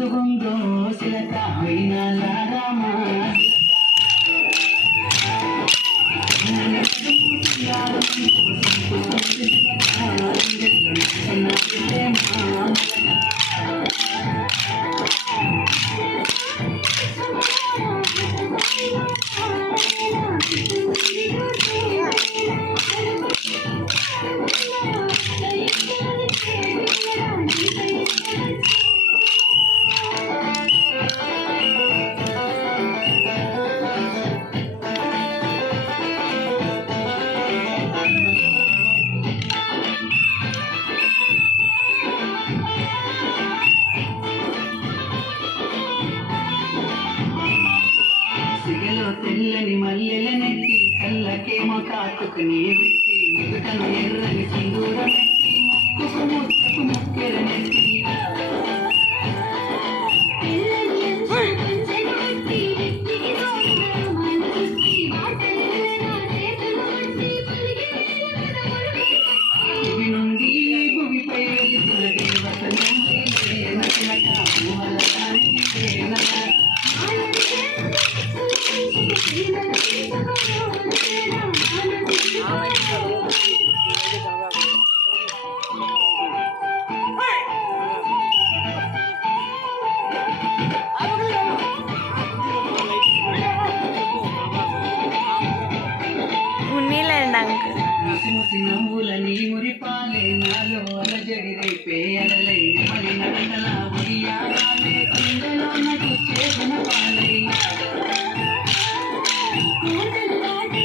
ముందుగుందో శిలత అయిన లారామా తెల్లని మల్లెల నెత్తి కళ్ళకేమో కాటుకుని నీ నుదుటను ఎర్రని సింధూరం నవ్వుల నీ మురిపాలే నాలో అలజడి రేపే అలలై మలి నడకల ఉడియాలే కుండలో నటు చేసిన పాలై కూడలు దాటి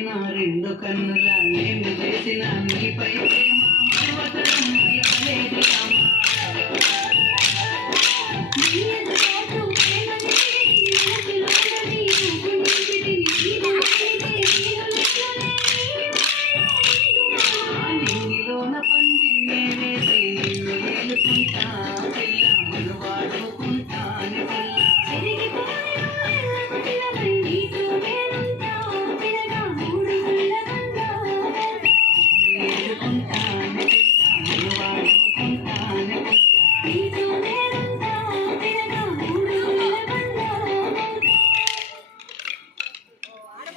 నా రెండు కన్నుల నేను చేసిన నీపై ప్రేమ